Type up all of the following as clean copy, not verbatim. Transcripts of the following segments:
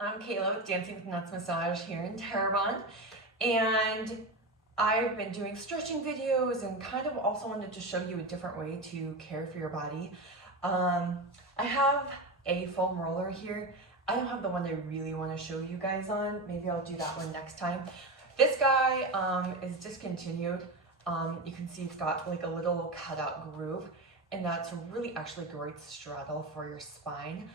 I'm Kayla with Dancing with Nuts Massage here in Terrebonne, and I've been doing stretching videos and kind of also wanted to show you a different way to care for your body. I have a foam roller here. I don't have the one I really want to show you guys on. Maybe I'll do that one next time. This guy is discontinued. You can see it's got like a little cutout groove, and that's really actually great straddle for your spine.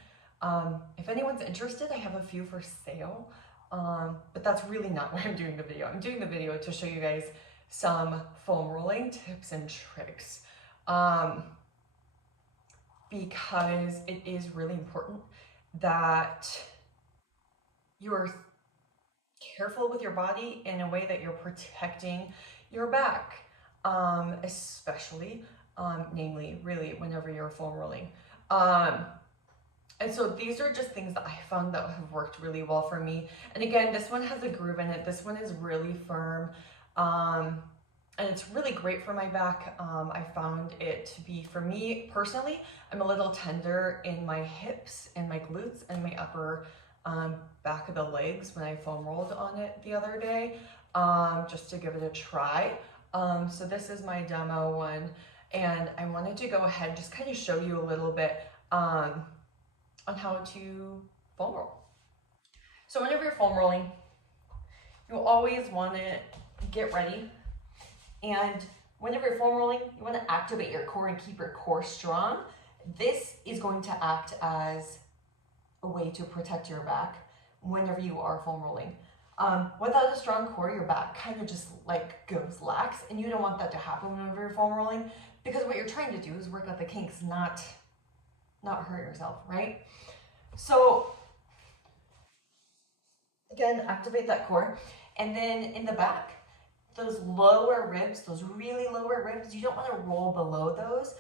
If anyone's interested, I have a few for sale, but that's really not why I'm doing the video. I'm doing the video to show you guys some foam rolling tips and tricks, because it is really important that you're careful with your body in a way that you're protecting your back, especially, namely, really, whenever you're foam rolling. And so these are just things that I found that have worked really well for me. And again, this one has a groove in it. This one is really firm. And it's really great for my back. I found it to be, for me personally, I'm a little tender in my hips and my glutes and my upper back of the legs when I foam rolled on it the other day, just to give it a try. So this is my demo one. And I wanted to go ahead and just kind of show you a little bit on how to foam roll. So whenever you're foam rolling, you always want to get ready. And whenever you're foam rolling, you want to activate your core and keep your core strong. This is going to act as a way to protect your back whenever you are foam rolling. Without a strong core, your back kind of just like goes lax, and you don't want that to happen whenever you're foam rolling, because what you're trying to do is work out the kinks, not hurt yourself, right? So again, activate that core. And then in the back, those lower ribs, those really lower ribs, you don't want to roll below those,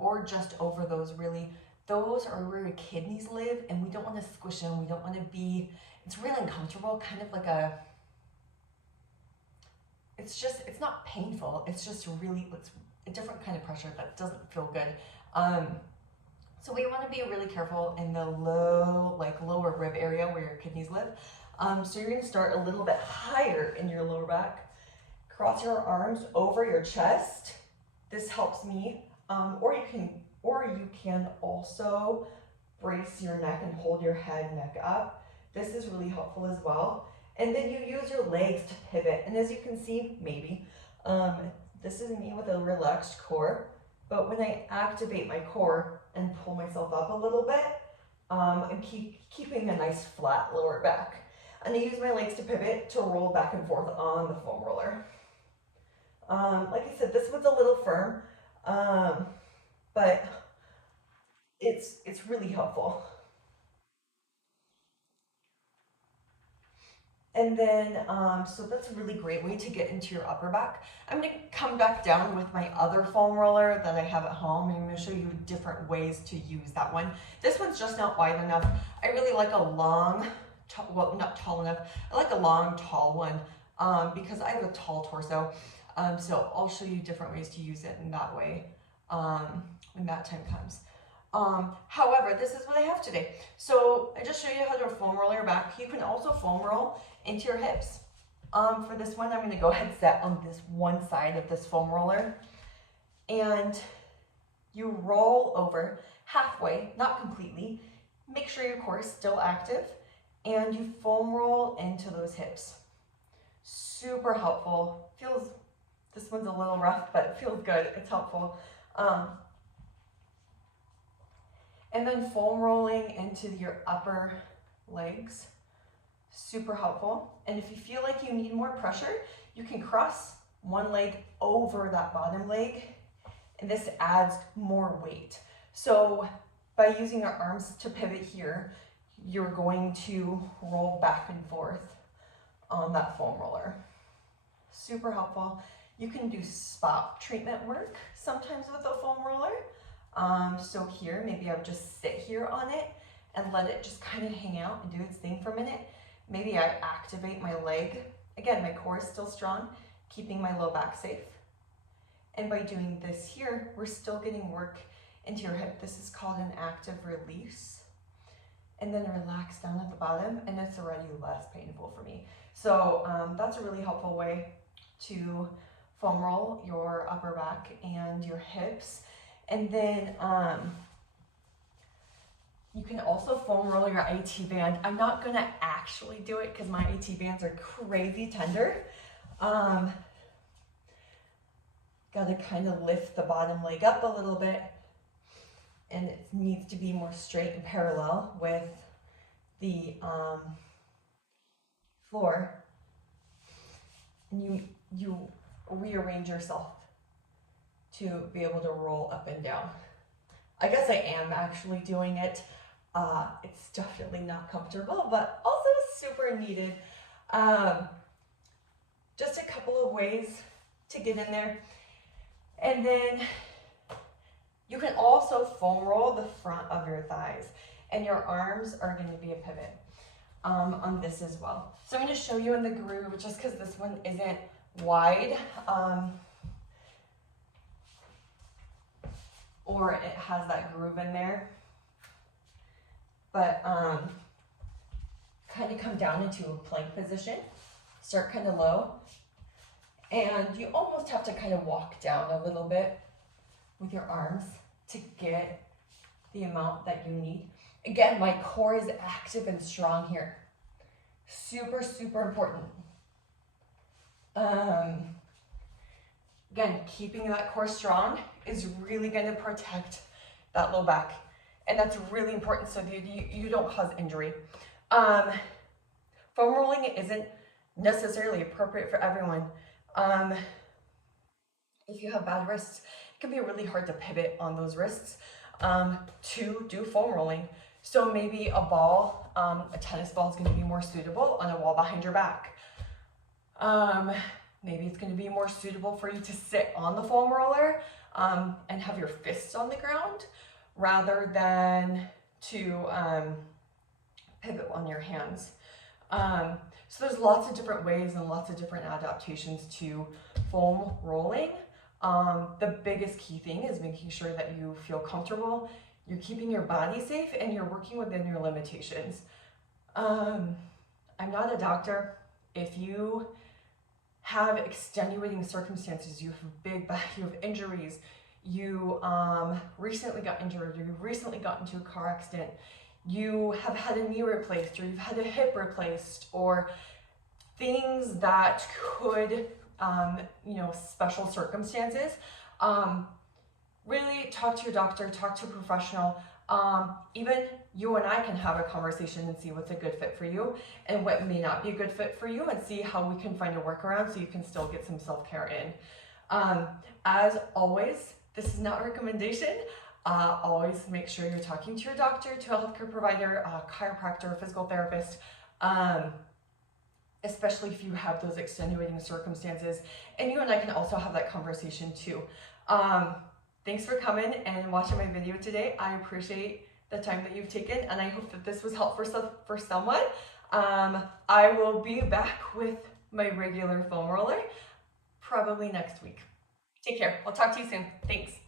or just over those really. Those are where your kidneys live, and we don't want to squish them. We don't want to be, it's really uncomfortable, kind of like it's not painful. It's just really, it's a different kind of pressure that doesn't feel good. So we want to be really careful in the lower rib area where your kidneys live. So you're going to start a little bit higher in your lower back. Cross your arms over your chest. This helps me. Or you can also brace your neck and hold your head neck up. This is really helpful as well. And then you use your legs to pivot. And as you can see, maybe, this is me with a relaxed core. But when I activate my core and pull myself up a little bit, I'm keeping a nice flat lower back. And I use my legs to pivot to roll back and forth on the foam roller. Like I said, this one's a little firm, but it's really helpful. And then, so that's a really great way to get into your upper back. I'm going to come back down with my other foam roller that I have at home, and I'm going to show you different ways to use that one. This one's just not wide enough. I really like a long, well, not tall enough. I like a long, tall one because I have a tall torso. So I'll show you different ways to use it in that way when that time comes. However, this is what I have today. So I just show you how to foam roll your back. You can also foam roll into your hips. For this one, I'm going to go ahead and set on this one side of this foam roller. And you roll over halfway, not completely. Make sure your core is still active. And you foam roll into those hips. Super helpful. This one's a little rough, but it feels good. It's helpful. And then foam rolling into your upper legs, super helpful. And if you feel like you need more pressure, you can cross one leg over that bottom leg, and this adds more weight. So by using your arms to pivot here, you're going to roll back and forth on that foam roller. Super helpful. You can do spot treatment work sometimes with a foam roller. So here, maybe I'll just sit here on it and let it just kind of hang out and do its thing for a minute. Maybe I activate my leg. Again, my core is still strong, keeping my low back safe. And by doing this here, we're still getting work into your hip. This is called an active release. and then relax down at the bottom, and it's already less painful for me. So that's a really helpful way to foam roll your upper back and your hips. And then you can also foam roll your IT band. I'm not gonna actually do it because my IT bands are crazy tender. Gotta kind of lift the bottom leg up a little bit, and it needs to be more straight and parallel with the floor. And you rearrange yourself to be able to roll up and down. I guess I am actually doing it. It's definitely not comfortable, but also super needed. Just a couple of ways to get in there. And then you can also foam roll the front of your thighs, and your arms are going to be a pivot on this as well. So I'm going to show you in the groove, just because this one isn't wide, or it has that groove in there. But kind of come down into a plank position, start kind of low, and you almost have to kind of walk down a little bit with your arms to get the amount that you need. Again, my core is active and strong here. Super, super important. Again, keeping that core strong is really going to protect that low back. And that's really important so that you don't cause injury. Foam rolling isn't necessarily appropriate for everyone. If you have bad wrists, it can be really hard to pivot on those wrists to do foam rolling. So maybe a ball, a tennis ball is going to be more suitable on a wall behind your back. Maybe it's going to be more suitable for you to sit on the foam roller and have your fists on the ground rather than to pivot on your hands. So there's lots of different ways and lots of different adaptations to foam rolling. The biggest key thing is making sure that you feel comfortable, you're keeping your body safe, and you're working within your limitations. I'm not a doctor. If you have extenuating circumstances, you have big back, you have injuries, you recently got injured, or you recently got into a car accident, you have had a knee replaced, or you've had a hip replaced, or things that could, special circumstances, really talk to your doctor, talk to a professional. Even you and I can have a conversation and see what's a good fit for you and what may not be a good fit for you, and see how we can find a workaround so you can still get some self-care in. As always, this is not a recommendation. Always make sure you're talking to your doctor, to a healthcare provider, a chiropractor, a physical therapist, especially if you have those extenuating circumstances. And you and I can also have that conversation too. Thanks for coming and watching my video today. I appreciate the time that you've taken, and I hope that this was helpful for someone. I will be back with my regular foam roller probably next week. Take care. I'll talk to you soon. Thanks. Bye.